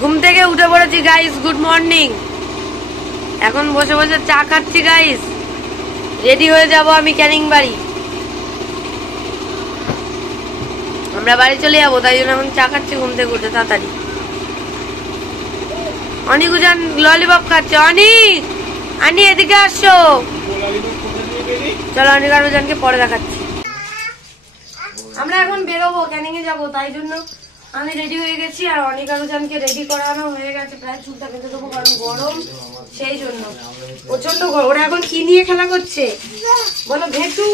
ঘুম থেকে উঠে পড়েছি গাইস, গুড মর্নিং। এখন বসে বসে চা খাচ্ছি গাইস। রেডি হয়ে যাব আমি ক্যানিং বাড়ি। আমরা বাড়ি চলে যাবো, তাই জন্য এখন চা খাচ্ছি ঘুম থেকে উঠে তাড়াতাড়ি। অনিক উজান ললিপপ খাচ্ছে। অনিক, আনি এদিকে আসো। চলো অনিক আর উজানকে পরে দেখাচ্ছি। আমরা এখন বেরোবো, ক্যানিং এ যাবো, তাই জন্য আমি রেডি হয়ে গেছি। আর অনিক আর উজানকে রেডি করানো হয়ে গেছে, প্রায় চুলটা বেঁধে দেবো কারণ গরম, সেই জন্য প্রচন্ড গরম। ওরা এখন কি নিয়ে খেলা করছে বলো? ঘেটু।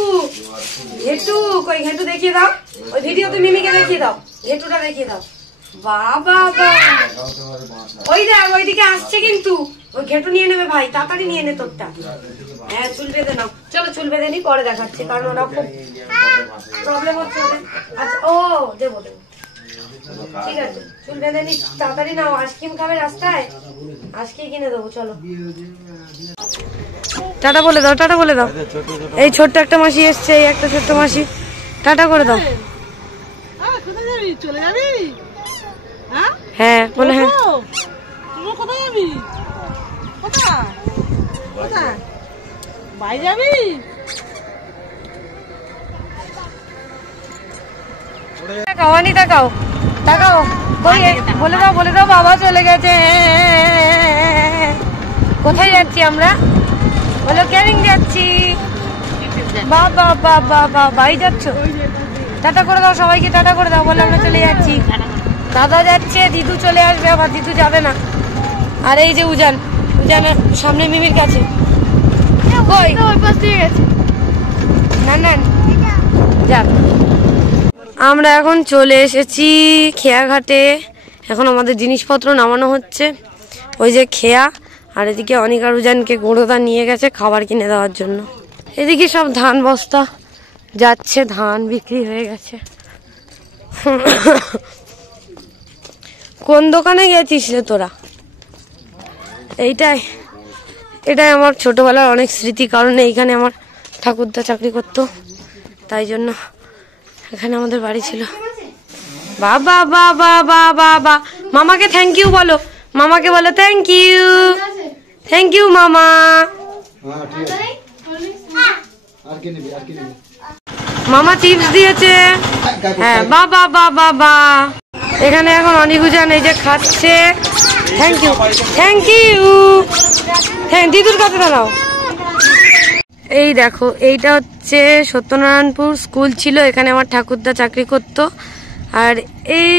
ঘেটু কই? ঘেটু দেখিয়ে দাও, ওই ভিডিওতে মিমিকে দেখিয়ে দাও, ঘেটুটা দেখিয়ে দাও। বাবা ওই দেখ ওইদিকে আসছে, কিন্তু ওই ঘেটু নিয়ে নেবে ভাই, তাড়াতাড়ি নিয়ে নে তোরটা। হ্যাঁ চুল বেঁধে নাও, চলো চুল বেঁধে নি, পরে দেখাচ্ছি কারণ ওরা খুব প্রবলেম হচ্ছে। আচ্ছা ও দেবো দেবো, ঠিক আছে চুল বেঁধে নি, তাড়াতাড়ি নাও। আইসক্রিম খাবে রাস্তায়, আজকেই কিনে দেবো। চলো টাটা বলে দাও, টাটা বলে দাও। এই ছোট্ট একটা মাসি এসছে, এই একটা ছোট্ট মাসি, টাটা করে দাও। চলে যাবি? হ্যাঁ বলে হ্যাঁ। কোথায় যাবি? কোথায় কোথায় বাই যাবি? অনি তাকাও তাকাও, বলে দাও বলে দাও, বাবা চলে গেছে। কোথায় যাচ্ছি আমরা? বলো ক্যানিং যাচ্ছি। বাবা বাবা বাবাই যাচ্ছ, টাটা করে দাও সবাইকে, টাটা করে দাও, বলে আমরা চলে যাচ্ছি। দাদা যাচ্ছে, দিদু চলে আসবে, আবার দিদু যাবে না। আর এই যে উজান, উজান সামনে মিমির কাছে। না না যাক, আমরা এখন চলে এসেছি খেয়াঘাটে। এখন আমাদের জিনিসপত্র নামানো হচ্ছে। ওই যে খেয়া, আর এদিকে অনিক আর উজানকে গুঁড়োদা নিয়ে গেছে খাবার কিনে দেওয়ার জন্য। এদিকে সব ধান বস্তা যাচ্ছে, ধান বিক্রি হয়ে গেছে। কোন দোকানে গেছিস রে তোরা? এটাই আমার ছোটবেলার অনেক স্মৃতি, কারণ এইখানে আমার ঠাকুরদা চাকরি করতো, তাই জন্য এখানে আমাদের বাড়ি ছিল। বাবা বাবা বাবা বা, মামাকে থ্যাংক ইউ বলো, মামাকে বলো থ্যাংক ইউ, থ্যাংক ইউ মামা। মামা চিপস দিয়েছে। হ্যাঁ বাবা বাবা বা। এখানে এখন অনিক উজান এই যে খাচ্ছে। থ্যাংক ইউ থ্যাংক ইউ, হ্যাঁ দিদুর কাছে দাঁড়াও। এই দেখো, এইটা হচ্ছে সত্যনারায়ণপুর স্কুল ছিল, এখানে আমার ঠাকুরদা চাকরি করতো। আর এই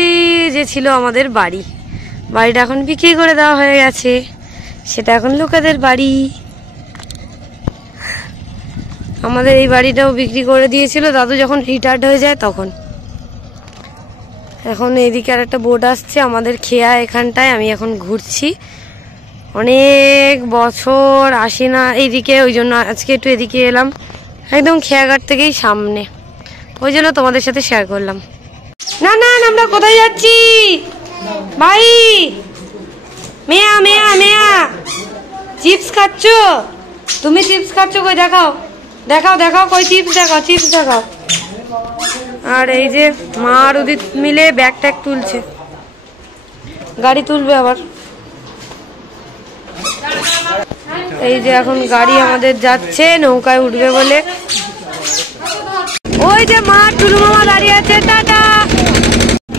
যে ছিল আমাদের বাড়ি, বাড়িটা এখন বিক্রি করে দেওয়া হয়ে গেছে, সেটা এখন লোকেদের বাড়ি। আমাদের এই বাড়িটাও বিক্রি করে দিয়েছিল দাদু যখন রিটায়ার্ড হয়ে যায় তখন। এখন এইদিকে আর একটা বোট আসছে আমাদের খেয়া এখানটায়, আমি এখন ঘুরছি। অনেক বছর আসি না এইদিকে, ওই জন্য আজকে একটু এদিকে এলাম, একদম খেয়াঘাট থেকেই সামনে, ওই জন্য তোমাদের সাথে শেয়ার করলাম। না না আমরা কোথায় যাচ্ছি ভাই? মেয়া মেয়া মেয়া, চিপস খাচ্ছ তুমি? চিপস খাচ্ছ কই? দেখাও দেখাও দেখাও, কই চিপস দেখাও, চিপস দেখাও। আর এই যে মা আর উদিত মিলে ব্যাগ ট্যাগ তুলছে, গাড়ি তুলবে আবার। এই যে এখন গাড়ি আমাদের যাচ্ছে, নৌকায় উঠবে বলে। ওই যে মা টুলু মামা দাঁড়িয়ে আছে, টাটা।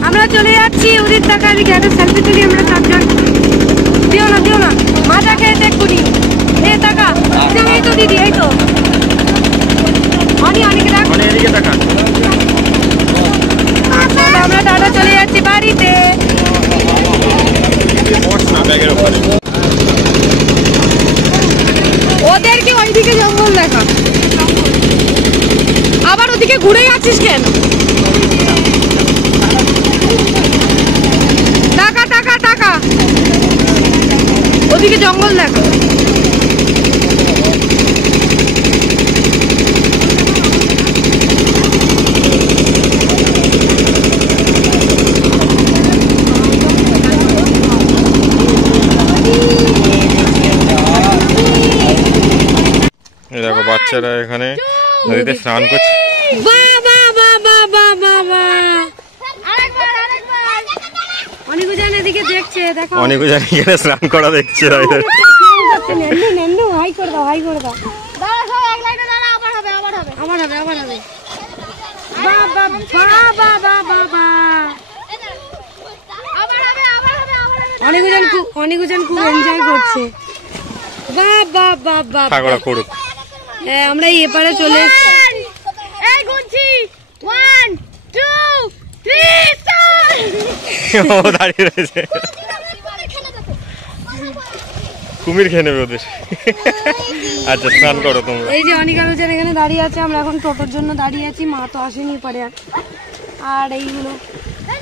আমরা চলে যাচ্ছি। উদিত টাকা আমি ঘাটে সেলফি তুলি, আমরা চারজন। দিও না দিও না, মাথা খেয়ে দেখুনি। এ টাকা, এই তো দিদি, এই তো অনেক টাকা। আমরা টাটা চলে যাচ্ছি বাড়িতে। ওদেরকে ওইদিকে জঙ্গল দেখা, আবার ওদিকে ঘুরে যাচ্ছিস কেন? টাকা টাকা টাকা, ওদিকে জঙ্গল দেখা। দেখো বাচ্চারা এখানে নদীতে স্নান করছে। অনিকুজান এদিকে দেখছে, দেখো অনিকুজান এখানে স্নান করা দেখছে। নেন্নু হাই করে দাও, হাই করে দাও। দাঁড়া সব এক লাইনে দাঁড়া, আবার হবে আবার হবে। আবার হবে, আবার হবে। বাবা বাবা বাবা বাবা, আবার হবে আবার হবে আবার হবে। অনিকুজান খুব এনজয় করছে। বাবা বাবা ঠাকুরা করুক। হ্যাঁ, আমরা এপারে চলে এসেছি। এই গুনছি 1 2 3 4। ও দাঁড়িয়ে রয়েছে, কুমির খেয়ে নেবে ওদের। আচ্ছা স্নান করো তোমরা। এই যে অনিকালুজান এখানে দাঁড়িয়ে আছে, আমরা এখন টোটোর জন্য দাঁড়িয়ে আছি। মা তো আসেনি পারে আর এইগুলো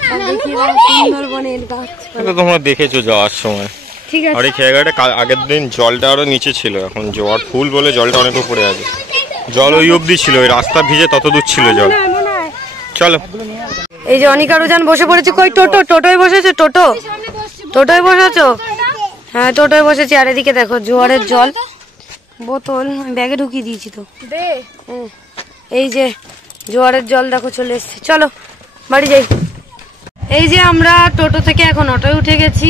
সব দেখিয়ে দাও, সুন্দরবনের গাছ। এটা তোমরা দেখেছো যাওয়ার সময়। ঠিক আছে, আর এই খেয়াঘাটে আগের দিন জলটা আরো নিচে ছিল, এখন জোয়ার ফুল বলে জলটা অনেক উপরে আছে। জল ওই অব্দি ছিল, ওই রাস্তা ভিজে তত দূর ছিল জল। চলো। এই যে অনিকালুজান বসে পড়েছে। কই টোটো? টোটোয় বসেছে? টোটোয় বসেছো? হ্যাঁ টোটোয় বসেছি। আর এদিকে দেখো জোয়ারের জল, বোতল ব্যাগে ঢুকিয়ে দিয়েছি তো। এই যে জোয়ারের জল দেখো চলে এসছে। চলো বাড়ি যাই। এই যে আমরা টোটো থেকে এখন অটোয় উঠে গেছি,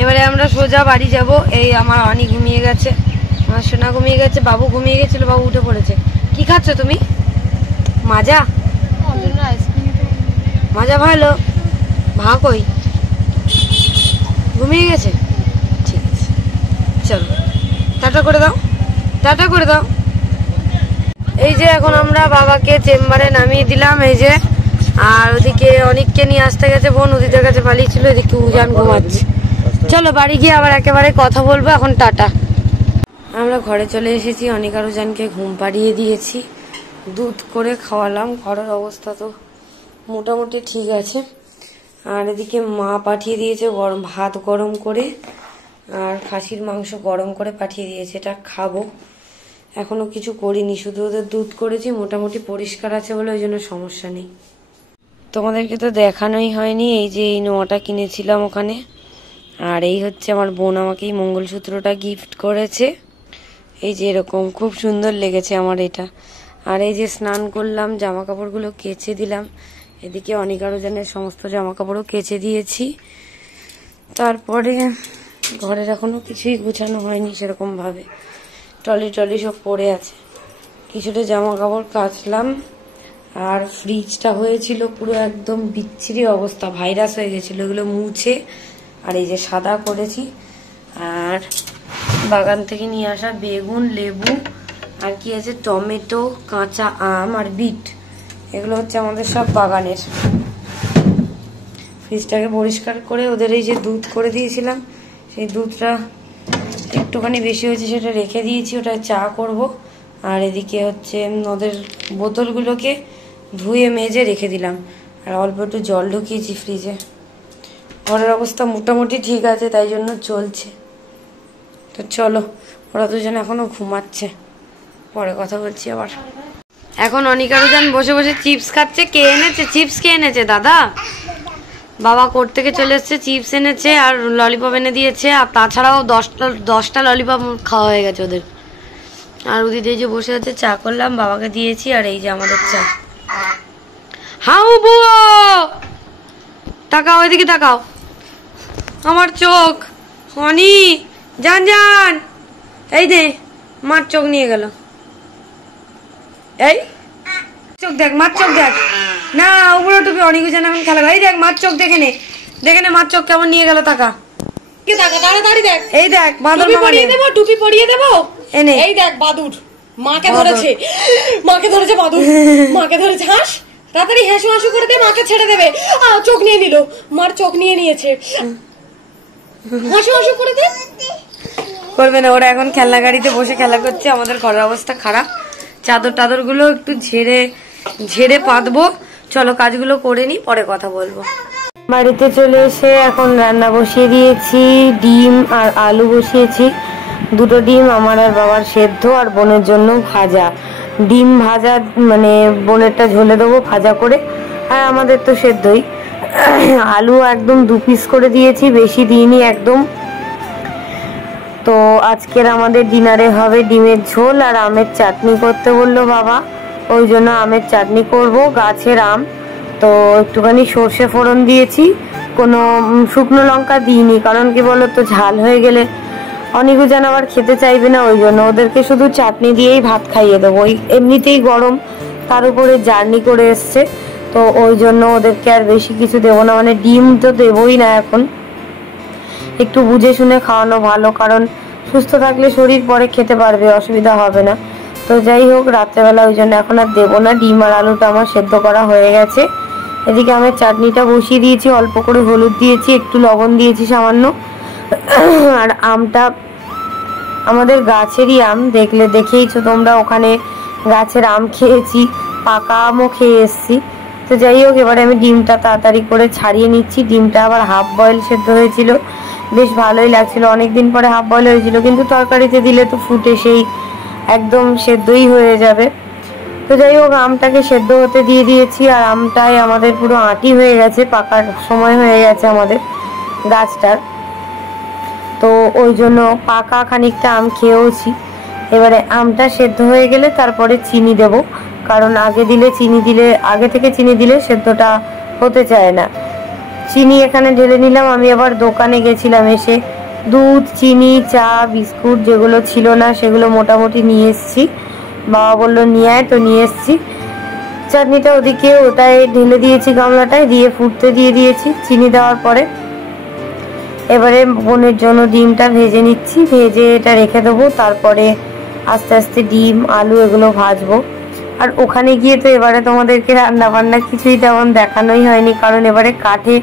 এবারে আমরা সোজা বাড়ি যাব। এই আমার অনি ঘুমিয়ে গেছে, আমার সোনা ঘুমিয়ে গেছে, বাবু ঘুমিয়ে গেছিল, বাবু উঠে পড়েছে। কি খাচ্ছ তুমি? মাজা? মাজা ভালো। ভা কই? ঘুমিয়ে গেছে? ঠিক আছে চলো, টাটা করে দাও, টাটা করে দাও। এই যে এখন আমরা বাবাকে চেম্বারে নামিয়ে দিলাম। এই যে, আর ওদিকে অনেককে নিয়ে আসতে গেছে বোন, ওদিদের কাছে পালিয়েছিল। এদিকে উজান ঘুমাচ্ছে। চলো বাড়ি গিয়ে আবার একেবারে কথা বলবো। এখন টাটা। আমরা ঘরে চলে এসেছি, অনিকারুজানকে ঘুম পাড়িয়ে দিয়েছি, দুধ করে খাওয়ালাম। ঘরের অবস্থা তো মোটামুটি ঠিক আছে। আর এদিকে মা পাঠিয়ে দিয়েছে গরম ভাত গরম করে, আর খাসির মাংস গরম করে পাঠিয়ে দিয়েছে, এটা খাবো। এখনো কিছু করিনি, শুধু ওদের দুধ করেছি। মোটামুটি পরিষ্কার আছে বলে ওই জন্য সমস্যা নেই। তোমাদেরকে তো দেখানোই হয়নি, এই যে এই নোয়াটা কিনেছিলাম ওখানে। আর এই হচ্ছে আমার বোন আমাকে এই মঙ্গলসূত্রটা গিফট করেছে। এই যে এরকম খুব সুন্দর লেগেছে আমার এটা। আর এই যে স্নান করলাম, জামা কাপড়গুলো কেচে দিলাম। এদিকে অনিকারুজানের সমস্ত জামা কাপড়ও কেচে দিয়েছি। তারপরে ঘরের এখনো কিছুই গুছানো হয়নি সেরকম ভাবে, টলি সব পড়ে আছে। কিছুটা জামা কাপড় কাচলাম। আর ফ্রিজটা হয়েছিল পুরো একদম বিচ্ছিরি অবস্থা, ভাইরাস হয়ে গেছিল, এগুলো মুছে আর এই যে সাদা করেছি। আর বাগান থেকে নিয়ে আসা বেগুন, লেবু আর কি আছে, টমেটো, কাঁচা আম আর বিট, এগুলো হচ্ছে আমাদের সব বাগানের। ফ্রিজটাকে পরিষ্কার করে ওদের এই যে দুধ করে দিয়েছিলাম, সেই দুধটা একটুখানি বেশি হয়েছে, সেটা রেখে দিয়েছি, ওটা চা করব। আর এদিকে হচ্ছে ওদের বোতলগুলোকে ধুয়ে মেজে রেখে দিলাম, আর অল্প একটু জল ঢুকিয়েছি ফ্রিজে। ঘরের অবস্থা মোটামুটি ঠিক আছে, তাই জন্য চলছে। তো চলো, ওরা দুজন এখনো ঘুমাচ্ছে, পরে কথা বলছি আবার। এখন অনিকারুজান বসে বসে চিপস খাচ্ছে। কে এনেছে চিপস? কে এনেছে? দাদা। বাবা কোর্ট থেকে চলে এসছে, চিপস এনেছে আর ললিপপ এনে দিয়েছে। আর তাছাড়াও 10টা ললিপপ খাওয়া হয়ে গেছে ওদের। আর ওদিকে যে বসে আছে, চা করলাম, বাবাকে দিয়েছি। আর এই যে আমাদের চা। হাউ বুয়ো, তাকাও এদিকে, তাকাও। আমার চোখ, অনি জান জান, এই দে মার চোখ নিয়ে গেল। এই চোখ দেখ, মার চোখ দেখ না, উপরে টুপি অনিকুজান এখন খেলা। এই দেখ মার চোখ, দেখে নে, দেখে নে মার চোখ কেমন নিয়ে গেল। টাকা তাড়াতাড়ি দেখ। এই দেখ বাদুর পরিয়ে দেবো, টুপি পরিয়ে দেবো। এনে এই দেখ বাদুর, মাকে ধরেছে, মাকে ধরেছে বাদুর, মাকে ধরেছে। হাস, তাড়াতাড়ি হাসু হাসু করে দে, মাকে ছেড়ে দেবে। চোখ নিয়ে নিল, মার চোখ নিয়ে নিয়েছে। হাসু হাসু করে দে। করবে না, ওরা এখন খেলনা গাড়িতে বসে খেলা করছে। আমাদের ঘরের অবস্থা খারাপ, চাদর টাদর গুলো একটু ঝেড়ে পাতবো। চলো কাজগুলো করে নি, পরে কথা বলবো। বাড়িতে চলে এসে এখন রান্না বসিয়ে দিয়েছি, ডিম আর আলু বসিয়েছি। 2টো ডিম আমার আর বাবার সেদ্ধ, আর বোনের জন্য ভাজা। ডিম ভাজা মানে বোনেরটা ঝোলে দেবো ভাজা করে, আর আমাদের তো সেদ্ধই। আলু একদম 2 পিস করে দিয়েছি, বেশি দিইনি একদম। তো আজকের আমাদের ডিনারে হবে ডিমের ঝোল আর আমের চাটনি করতে বললো বাবা, ওই জন্য আমের চাটনি করব। গাছের আম তো একটুখানি সর্ষে ফোড়ন দিয়েছি, কোনো শুকনো লঙ্কা দিইনি, কারণ কি বলতো ঝাল হয়ে গেলে অনেকে যেন আবার খেতে চাইবে না, ওই জন্য ওদেরকে শুধু চাটনি দিয়েই ভাত খাইয়ে দেবো। ওই এমনিতেই গরম, তার উপরে জার্নি করে এসছে, তো ওই জন্য ওদেরকে আর বেশি কিছু দেবো না, মানে ডিম তো দেবই না এখন, একটু বুঝে শুনে খাওয়ানো ভালো, কারণ সুস্থ থাকলে শরীর পরে খেতে পারবে, অসুবিধা হবে না। তো যাই হোক, রাত্রেবেলা ওই জন্য এখন আর দেবো না। ডিম আর আলুটা আমার সেদ্ধ করা হয়ে গেছে। এদিকে আমি চাটনিটা বসিয়ে দিয়েছি, অল্প করে হলুদ দিয়েছি, একটু লবণ দিয়েছি সামান্য। আর আমটা আমাদের গাছেরই আম, দেখেইছো তোমরা, ওখানে গাছের আম খেয়েছি, পাকা আমও খেয়ে এসছি। তো যাই হোক, এবারে আমি ডিমটা তাড়াতাড়ি করে ছাড়িয়ে নিচ্ছি। ডিমটা আবার হাফ বয়েল সেদ্ধ হয়েছিল, বেশ ভালোই লাগছিল। অনেকদিন পরে হাফ বয়েল হয়েছিল, কিন্তু তরকারিতে দিলে তো ফুটে সেই একদম সেদ্ধই হয়ে যাবে। তো যাই হোক, আমটাকে সেদ্ধ হতে দিয়ে দিয়েছি, আর আমটাই আমাদের পুরো আঁটি হয়ে গেছে, পাকার সময় হয়ে গেছে আমাদের গাছটার। তো ওই জন্য পাকা খানিকটা আম খেয়েওছি। এবারে আমটা সেদ্ধ হয়ে গেলে তারপরে চিনি দেব, কারণ আগে থেকে চিনি দিলে সেদ্ধটা হতে চায় না। চিনি এখানে ঢেলে নিলাম। আমি আবার দোকানে গেছিলাম, এসে দুধ, চিনি, চা, বিস্কুট যেগুলো ছিল না সেগুলো মোটামুটি নিয়ে এসছি। বাবা বললো নিয়ে আয়, তো নিয়ে এসছি। চাটনিটা ওদিকে ওটায় ঢেলে দিয়েছি, গামলাটায় দিয়ে ফুটতে দিয়ে দিয়েছি চিনি দেওয়ার পরে। এবারে বোনের জন্য ডিমটা ভেজে নিচ্ছি, ভেজে এটা রেখে দেবো, তারপরে আস্তে আস্তে ডিম, আলু এগুলো ভাজবো। আর ওখানে গিয়ে তো এবারে তোমাদেরকে রান্না বান্না কিছুই তেমন দেখানোই হয়নি, কারণ এবারে কাঠে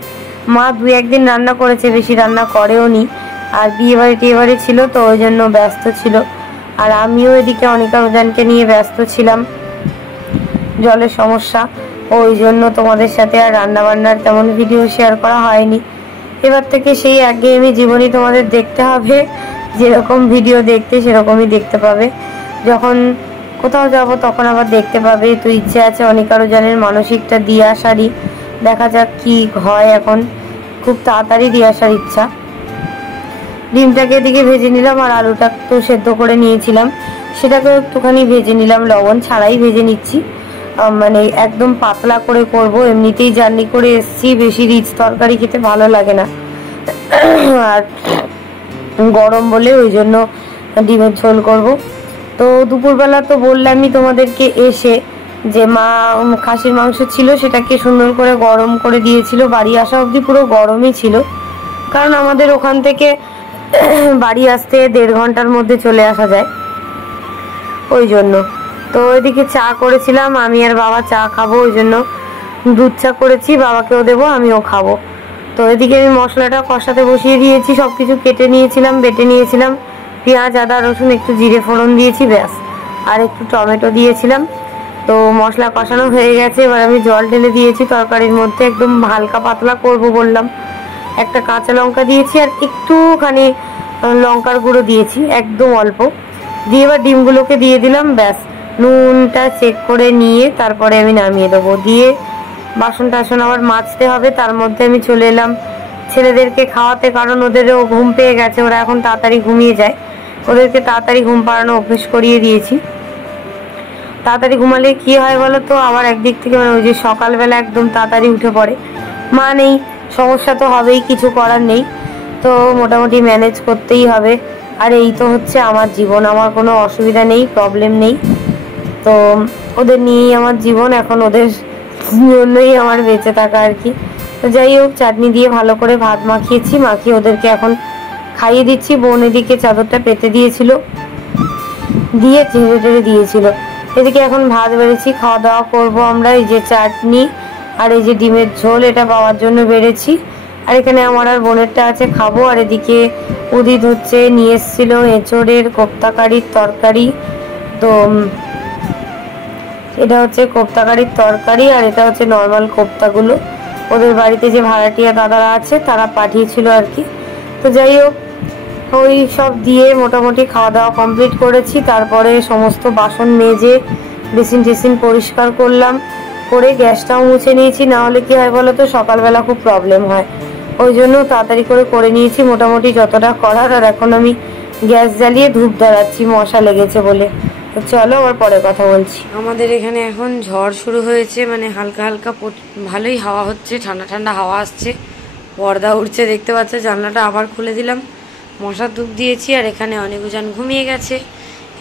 মা 2-1 দিন রান্না করেছে, বেশি রান্না করেও নি। আর বিয়ে বাড়ি ছিল, তো ওই জন্য ব্যস্ত ছিল। আর আমিও এদিকে অনিকা রোজানকে নিয়ে ব্যস্ত ছিলাম, জলের সমস্যা, ওই জন্য তোমাদের সাথে আর রান্না বান্নার তেমন ভিডিও শেয়ার করা হয়নি। এবার থেকে সেই একঘেয়েমি জীবনই তোমাদের দেখতে হবে, যেরকম ভিডিও দেখতে সেরকমই দেখতে পাবে। যখন কোথাও যাব তখন আবার দেখতে পাবে। তো ইচ্ছে আছে অনিকা রোজানের মানসিকটা দিয়ে আসারই, দেখা যাক কি হয়। এখন খুব তাড়াতাড়ি দিয়ে আসার ইচ্ছা। ডিমটাকে এদিকে ভেজে নিলাম, আর আলুটা তো সেদ্ধ করে নিয়েছিলাম সেটাকেও একটুখানি ভেজে নিলাম, লবণ ছাড়াই ভেজে নিচ্ছি, মানে একদম পাতলা করে করব। এমনিতেই জার্নি করে এসছি, বেশি রিচ তরকারি খেতে ভালো লাগে না, আর গরম বলে ওই জন্য ডিমের ঝোল করব। তো দুপুরবেলা তো বললামই তোমাদেরকে এসে যে মা খাসির মাংস ছিল, সেটাকে সুন্দর করে গরম করে দিয়েছিল। বাড়ি আসা অবধি পুরো গরমই ছিল, কারণ আমাদের ওখান থেকে বাড়ি আসতে 1.5 ঘন্টার মধ্যে চলে আসা যায়, ওই জন্য। তো এদিকে চা করেছিলাম, আমি আর বাবা চা খাবো, ওই জন্য দুধ চা করেছি, বাবাকেও দেবো, আমিও খাবো। তো এদিকে আমি মশলাটা কষাতে বসিয়ে দিয়েছি, সব কিছু কেটে নিয়েছিলাম, বেটে নিয়েছিলাম, পেঁয়াজ, আদা, রসুন, একটু জিরে ফোড়ন দিয়েছি, ব্যাস, আর একটু টমেটো দিয়েছিলাম। তো মশলা কষানো হয়ে গেছে, এবার আমি জল ঢেলে দিয়েছি তরকারির মধ্যে, একদম হালকা পাতলা করব বললাম। একটা কাঁচা লঙ্কা দিয়েছি, আর একটুখানি লঙ্কার গুঁড়ো দিয়েছি, একদম অল্প দিয়ে এবার ডিমগুলোকে দিয়ে দিলাম, ব্যাস। নুনটা চেক করে নিয়ে তারপরে আমি নামিয়ে দেবো। দিয়ে বাসন টাসন আবার মাজতে হবে, তার মধ্যে আমি চলে এলাম ছেলেদেরকে খাওয়াতে, কারণ ওদেরও ঘুম পেয়ে গেছে, ওরা এখন তাড়াতাড়ি ঘুমিয়ে যায়। ওদেরকে তাড়াতাড়ি ঘুম পাড়ানো অভ্যেস করিয়ে দিয়েছি। তাড়াতাড়ি ঘুমালে কি হয় বলো তো, আবার একদিক থেকে মানে ওই যে সকালবেলা একদম তাড়াতাড়ি উঠে পড়ে, মা নেই, সমস্যা তো হবেই, কিছু করার নেই, তো মোটামুটি ম্যানেজ করতেই হবে। আর এই তো হচ্ছে আমার জীবন, আমার কোনো অসুবিধা নেই, প্রবলেম নেই, তো ওদের নিয়েই আমার জীবন, এখন ওদের জন্যই আমার বেঁচে থাকা আর কি। তো যাই হোক, চাটনি দিয়ে ভালো করে ভাত মাখিয়েছি, মাখিয়ে ওদেরকে এখন খাইয়ে দিচ্ছি। বোন এদিকে চাদরটা পেতে দিয়েছিল, দিয়ে ঝেড়ে টেড়ে দিয়েছিল। এদিকে এখন ভাত বেড়েছি, খাওয়া দাওয়া করবো আমরা। এই যে চাটনি আর এই যে ডিমের ঝোল, এটা বাবার জন্য বেড়েছি, আর এখানে আমার আর বোনেরটা আছে, খাবো। আর এদিকে উদিত হচ্ছে নিয়ে এসেছিল এঁচোড়ের কোপ্তাকারির তরকারি, তো এটা হচ্ছে কোপ্তাকারির তরকারি, আর এটা হচ্ছে নর্মাল কোপ্তাগুলো ওদের বাড়িতে যে ভাড়াটিয়া দাদারা আছে তারা পাঠিয়েছিল আর কি। তো যাই হোক, ওই সব দিয়ে মোটামুটি খাওয়া দাওয়া কমপ্লিট করেছি। তারপরে সমস্ত বাসন মেজে বেসিন টেসিন পরিষ্কার করলাম, করে গ্যাসটাও মুছে নিয়েছি, না হলে কি হয় বলো তো, সকালবেলা খুব প্রবলেম হয়, ওই জন্য তাড়াতাড়ি করে নিয়েছি মোটামুটি যতটা করার। আর এখন আমি গ্যাস জ্বালিয়ে ধূপ ধরাচ্ছি, মশা লেগেছে বলে। তো চলো আবার পরে কথা বলছি। আমাদের এখানে এখন ঝড় শুরু হয়েছে, মানে হালকা হালকা ভালোই হাওয়া হচ্ছে, ঠান্ডা ঠান্ডা হাওয়া আসছে, পর্দা উঠছে দেখতে পাচ্ছ। জানলাটা আবার খুলে দিলাম, মশার ধূপ দিয়েছি। আর এখানে অনেকজন ঘুমিয়ে গেছে।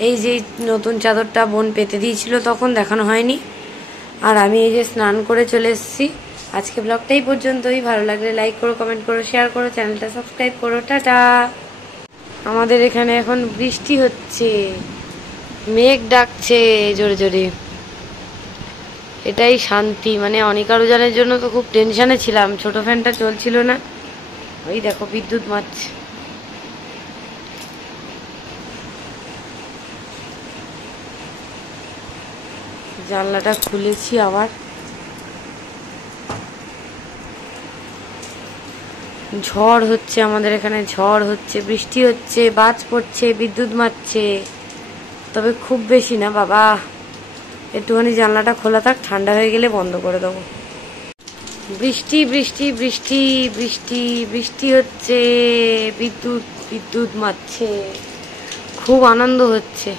এই যে নতুন চাদরটা বোন পেতে দিয়েছিল তখন, দেখানো হয়নি। আর আমি এই যে স্নান করে চলে এসেছি। আজকে ব্লগটা এই পর্যন্তই। ভালো লাগলে লাইক করো, কমেন্ট করো, শেয়ার করো, চ্যানেলটা সাবস্ক্রাইব করো। টাটা। আমাদের এখানে এখন বৃষ্টি হচ্ছে, মেঘ ডাকছে জোরে জোরে। এটাই শান্তি। মানে অনিকার উজানের জন্য তো খুব টেনশনে ছিলাম, ছোট ফ্যানটা চলছিল না। ওই দেখো বিদ্যুৎ মারছে। জানলাটা খুলেছি আবার। ঝড় হচ্ছে আমাদের এখানে, ঝড় হচ্ছে, বৃষ্টি হচ্ছে, বাজ পড়ছে, বিদ্যুৎ মারছে, তবে খুব বেশি না বাবা। একটুখানি জানলাটা খোলা থাক, ঠান্ডা হয়ে গেলে বন্ধ করে দেবো। বৃষ্টি বৃষ্টি বৃষ্টি বৃষ্টি বৃষ্টি হচ্ছে, বিদ্যুৎ বিদ্যুৎ মারছে, খুব আনন্দ হচ্ছে।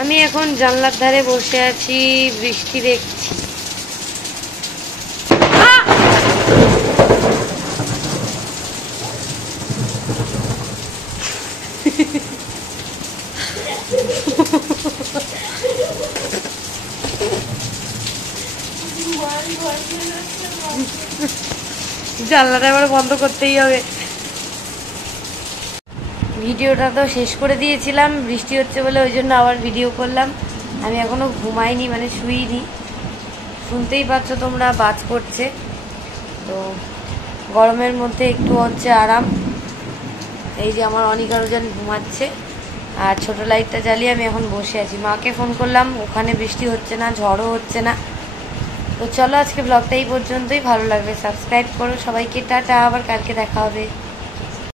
আমি এখন জানলার ধারে বসে আছি, বৃষ্টি দেখছি। জানলাটা এবার বন্ধ করতেই হবে। ভিডিওটা তো শেষ করে দিয়েছিলাম, বৃষ্টি হচ্ছে বলে ওই জন্য আবার ভিডিও করলাম। আমি এখনো ঘুমাইনি, মানে শুইনি। শুনতেই পাচ্ছ তোমরা, বাজ পড়ছে। তো গরমের মধ্যে একটু হচ্ছে আরাম। এই যে আমার অনিকার উজান ঘুমাচ্ছে, আর ছোট লাইটটা জ্বালিয়ে আমি এখন বসে আছি। মাকে ফোন করলাম, ওখানে বৃষ্টি হচ্ছে না, ঝড়ও হচ্ছে না। তো চলো আজকে ব্লগটা এই পর্যন্তই। ভালো লাগবে সাবস্ক্রাইব করো সবাইকে। টাটা, আবার কালকে দেখা হবে।